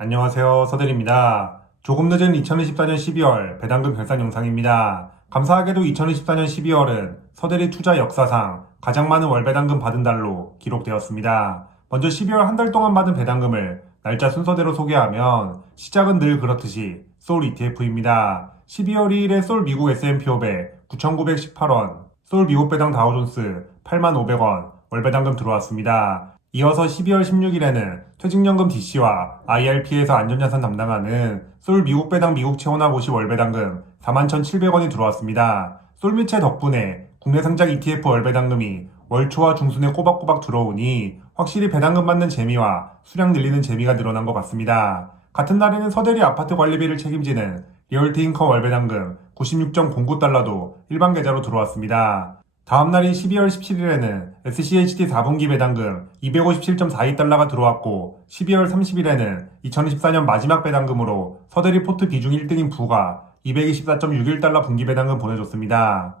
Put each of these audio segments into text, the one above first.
안녕하세요. 서대리입니다. 조금 늦은 2024년 12월 배당금 결산 영상입니다. 감사하게도 2024년 12월은 서대리 투자 역사상 가장 많은 월 배당금 받은 달로 기록되었습니다. 먼저 12월 한 달 동안 받은 배당금을 날짜 순서대로 소개하면 시작은 늘 그렇듯이 솔 ETF입니다. 12월 2일에 솔 미국 S&P 500 9,918원, 솔 미국 배당 다우존스 8,500원 월 배당금 들어왔습니다. 이어서 12월 16일에는 퇴직연금 DC와 IRP에서 안전자산 담당하는 솔 미국 배당 미국 채원화 고시 월 배당금 41,700원이 들어왔습니다. 솔미채 덕분에 국내 상장 ETF 월 배당금이 월 초와 중순에 꼬박꼬박 들어오니 확실히 배당금 받는 재미와 수량 늘리는 재미가 늘어난 것 같습니다. 같은 날에는 서대리 아파트 관리비를 책임지는 리얼티 인컴 월 배당금 96.09달러도 일반 계좌로 들어왔습니다. 다음 날인 12월 17일에는 SCHD 4분기 배당금 257.42달러가 들어왔고 12월 30일에는 2024년 마지막 배당금으로 서대리 포트 비중 1등인 부가 224.61달러 분기 배당금 보내줬습니다.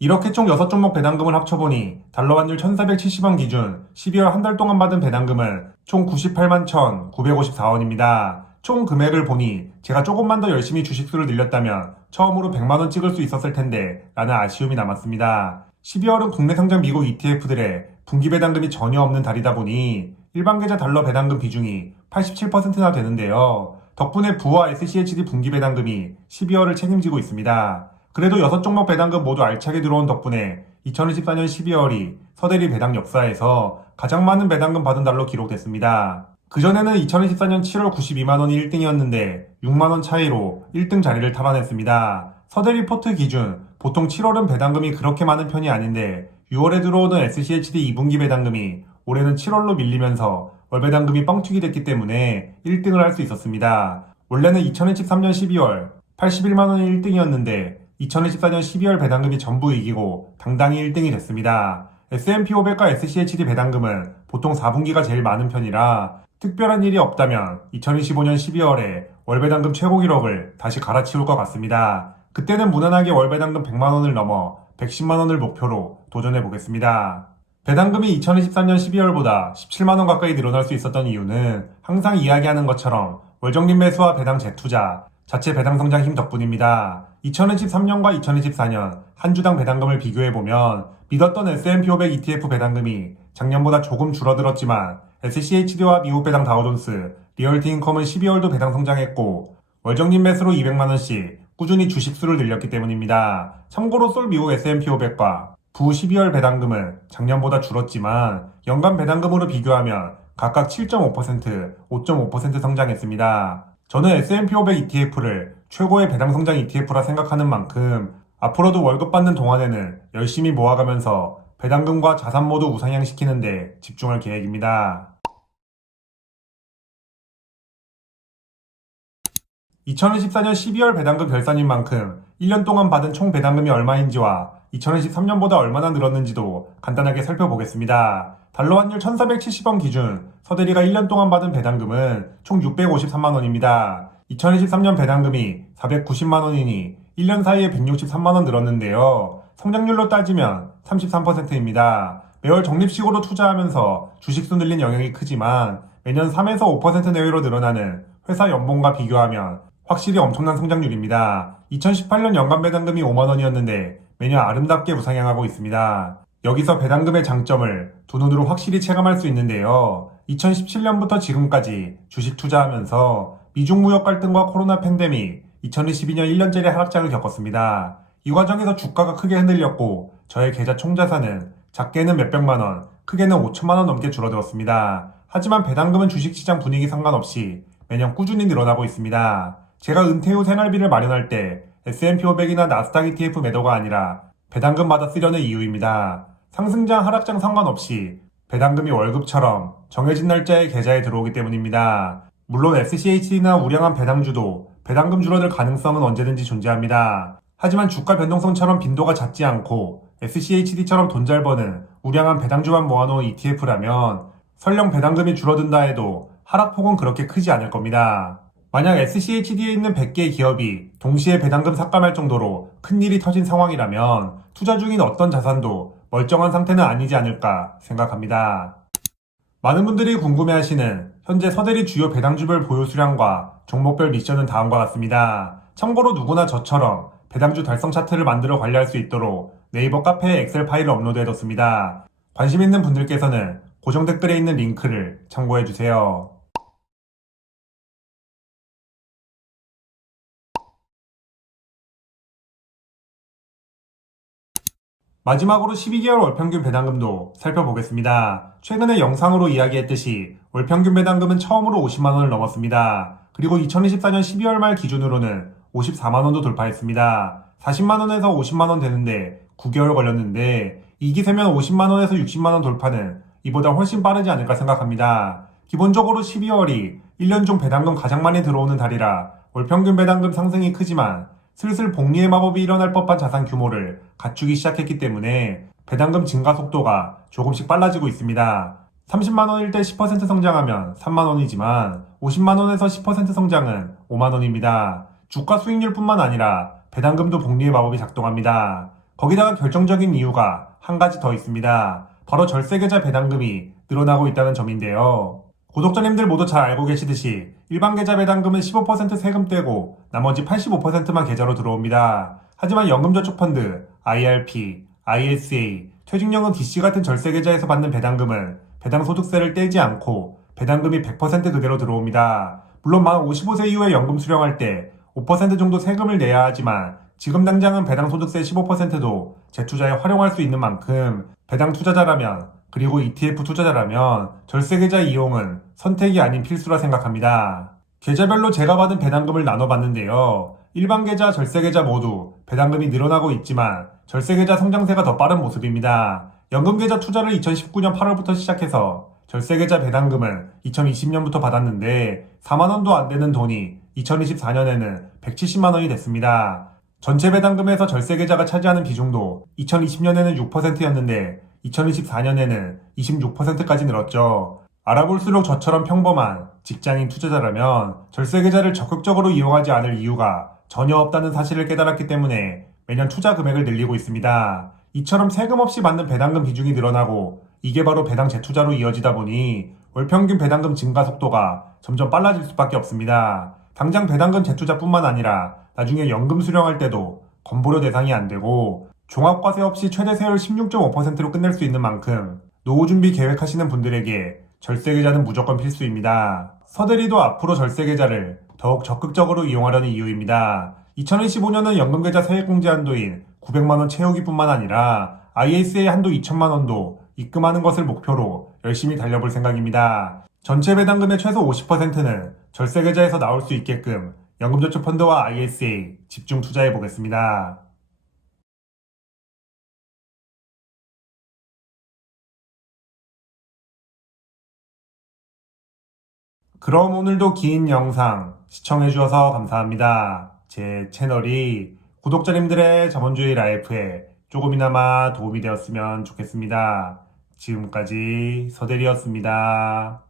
이렇게 총 6종목 배당금을 합쳐보니 달러 환율 1470원 기준 12월 한 달 동안 받은 배당금은 총 98만 1,954원입니다. 총 금액을 보니 제가 조금만 더 열심히 주식수를 늘렸다면 처음으로 100만원 찍을 수 있었을 텐데 라는 아쉬움이 남았습니다. 12월은 국내 상장 미국 ETF들의 분기 배당금이 전혀 없는 달이다 보니 일반 계좌 달러 배당금 비중이 87%나 되는데요. 덕분에 부와 SCHD 분기 배당금이 12월을 책임지고 있습니다. 그래도 6종목 배당금 모두 알차게 들어온 덕분에 2024년 12월이 서대리 배당 역사에서 가장 많은 배당금 받은 달로 기록됐습니다. 그전에는 2024년 7월 92만원이 1등이었는데 6만원 차이로 1등 자리를 탈환했습니다. 서대리 포트 기준 보통 7월은 배당금이 그렇게 많은 편이 아닌데 6월에 들어오는 SCHD 2분기 배당금이 올해는 7월로 밀리면서 월 배당금이 뻥튀기 됐기 때문에 1등을 할 수 있었습니다. 원래는 2023년 12월 81만원이 1등이었는데 2024년 12월 배당금이 전부 이기고 당당히 1등이 됐습니다. S&P 500과 SCHD 배당금은 보통 4분기가 제일 많은 편이라 특별한 일이 없다면 2025년 12월에 월 배당금 최고 기록을 다시 갈아치울 것 같습니다. 그때는 무난하게 월 배당금 100만원을 넘어 110만원을 목표로 도전해 보겠습니다. 배당금이 2023년 12월보다 17만원 가까이 늘어날 수 있었던 이유는 항상 이야기하는 것처럼 월적립 매수와 배당 재투자, 자체 배당 성장 힘 덕분입니다. 2023년과 2024년 한 주당 배당금을 비교해보면 믿었던 S&P 500 ETF 배당금이 작년보다 조금 줄어들었지만 SCHD와 미국 배당 다우존스, 리얼티 인컴은 12월도 배당 성장했고 월적립 매수로 200만원씩 꾸준히 주식수를 늘렸기 때문입니다. 참고로 솔 미국 S&P 500과 부 12월 배당금은 작년보다 줄었지만 연간 배당금으로 비교하면 각각 7.5%, 5.5% 성장했습니다. 저는 S&P 500 ETF를 최고의 배당 성장 ETF라 생각하는 만큼 앞으로도 월급 받는 동안에는 열심히 모아가면서 배당금과 자산 모두 우상향시키는데 집중할 계획입니다. 2024년 12월 배당금 결산인 만큼 1년 동안 받은 총 배당금이 얼마인지와 2023년보다 얼마나 늘었는지도 간단하게 살펴보겠습니다. 달러 환율 1470원 기준 서대리가 1년 동안 받은 배당금은 총 653만원입니다. 2023년 배당금이 490만원이니 1년 사이에 163만원 늘었는데요. 성장률로 따지면 33%입니다. 매월 적립식으로 투자하면서 주식수 늘린 영향이 크지만 매년 3에서 5% 내외로 늘어나는 회사 연봉과 비교하면 확실히 엄청난 성장률입니다. 2018년 연간 배당금이 5만원이었는데 매년 아름답게 우상향하고 있습니다. 여기서 배당금의 장점을 두 눈으로 확실히 체감할 수 있는데요. 2017년부터 지금까지 주식 투자하면서 미중 무역 갈등과 코로나 팬데믹, 2022년 1년짜리 하락장을 겪었습니다. 이 과정에서 주가가 크게 흔들렸고 저의 계좌 총자산은 작게는 몇백만원, 크게는 5천만원 넘게 줄어들었습니다. 하지만 배당금은 주식시장 분위기 상관없이 매년 꾸준히 늘어나고 있습니다. 제가 은퇴 후 생활비를 마련할 때 S&P 500이나 나스닥 ETF 매도가 아니라 배당금 받아 쓰려는 이유입니다. 상승장 하락장 상관없이 배당금이 월급처럼 정해진 날짜에 계좌에 들어오기 때문입니다. 물론 SCHD나 우량한 배당주도 배당금 줄어들 가능성은 언제든지 존재합니다. 하지만 주가 변동성처럼 빈도가 잦지 않고 SCHD처럼 돈 잘 버는 우량한 배당주만 모아놓은 ETF라면 설령 배당금이 줄어든다 해도 하락폭은 그렇게 크지 않을 겁니다. 만약 SCHD에 있는 100개의 기업이 동시에 배당금 삭감할 정도로 큰일이 터진 상황이라면 투자 중인 어떤 자산도 멀쩡한 상태는 아니지 않을까 생각합니다. 많은 분들이 궁금해하시는 현재 서대리 주요 배당주별 보유 수량과 종목별 미션은 다음과 같습니다. 참고로 누구나 저처럼 배당주 달성 차트를 만들어 관리할 수 있도록 네이버 카페에 엑셀 파일을 업로드해뒀습니다. 관심 있는 분들께서는 고정 댓글에 있는 링크를 참고해주세요. 마지막으로 12개월 월평균 배당금도 살펴보겠습니다. 최근에 영상으로 이야기했듯이 월평균 배당금은 처음으로 50만원을 넘었습니다. 그리고 2024년 12월 말 기준으로는 54만원도 돌파했습니다. 40만원에서 50만원 되는데 9개월 걸렸는데 2기 세면 50만원에서 60만원 돌파는 이보다 훨씬 빠르지 않을까 생각합니다. 기본적으로 12월이 1년 중 배당금 가장 많이 들어오는 달이라 월평균 배당금 상승이 크지만 슬슬 복리의 마법이 일어날 법한 자산 규모를 갖추기 시작했기 때문에 배당금 증가 속도가 조금씩 빨라지고 있습니다. 30만원일 때 10% 성장하면 3만원이지만 50만원에서 10% 성장은 5만원입니다. 주가 수익률뿐만 아니라 배당금도 복리의 마법이 작동합니다. 거기다가 결정적인 이유가 한 가지 더 있습니다. 바로 절세계좌 배당금이 늘어나고 있다는 점인데요. 구독자님들 모두 잘 알고 계시듯이 일반 계좌 배당금은 15% 세금 떼고 나머지 85%만 계좌로 들어옵니다. 하지만 연금저축펀드, IRP, ISA, 퇴직연금 DC 같은 절세 계좌에서 받는 배당금은 배당소득세를 떼지 않고 배당금이 100% 그대로 들어옵니다. 물론 만 55세 이후에 연금 수령할 때 5% 정도 세금을 내야 하지만 지금 당장은 배당소득세 15%도 재투자에 활용할 수 있는 만큼 배당 투자자라면 그리고 ETF 투자자라면 절세계좌 이용은 선택이 아닌 필수라 생각합니다. 계좌별로 제가 받은 배당금을 나눠봤는데요. 일반 계좌, 절세계좌 모두 배당금이 늘어나고 있지만 절세계좌 성장세가 더 빠른 모습입니다. 연금계좌 투자를 2019년 8월부터 시작해서 절세계좌 배당금은 2020년부터 받았는데 4만원도 안 되는 돈이 2024년에는 170만원이 됐습니다. 전체 배당금에서 절세계좌가 차지하는 비중도 2020년에는 6%였는데 2024년에는 26%까지 늘었죠. 알아볼수록 저처럼 평범한 직장인 투자자라면 절세계좌를 적극적으로 이용하지 않을 이유가 전혀 없다는 사실을 깨달았기 때문에 매년 투자 금액을 늘리고 있습니다. 이처럼 세금 없이 받는 배당금 비중이 늘어나고 이게 바로 배당 재투자로 이어지다 보니 월평균 배당금 증가 속도가 점점 빨라질 수밖에 없습니다. 당장 배당금 재투자뿐만 아니라 나중에 연금 수령할 때도 건보료 대상이 안 되고 종합과세 없이 최대 세율 16.5%로 끝낼 수 있는 만큼 노후 준비 계획하시는 분들에게 절세계좌는 무조건 필수입니다. 서대리도 앞으로 절세계좌를 더욱 적극적으로 이용하려는 이유입니다. 2025년은 연금계좌 세액공제 한도인 900만원 채우기뿐만 아니라 ISA 한도 2천만원도 입금하는 것을 목표로 열심히 달려볼 생각입니다. 전체 배당금의 최소 50%는 절세계좌에서 나올 수 있게끔 연금저축펀드와 ISA 집중 투자해 보겠습니다. 그럼 오늘도 긴 영상 시청해주셔서 감사합니다. 제 채널이 구독자님들의 자본주의 라이프에 조금이나마 도움이 되었으면 좋겠습니다. 지금까지 서대리였습니다.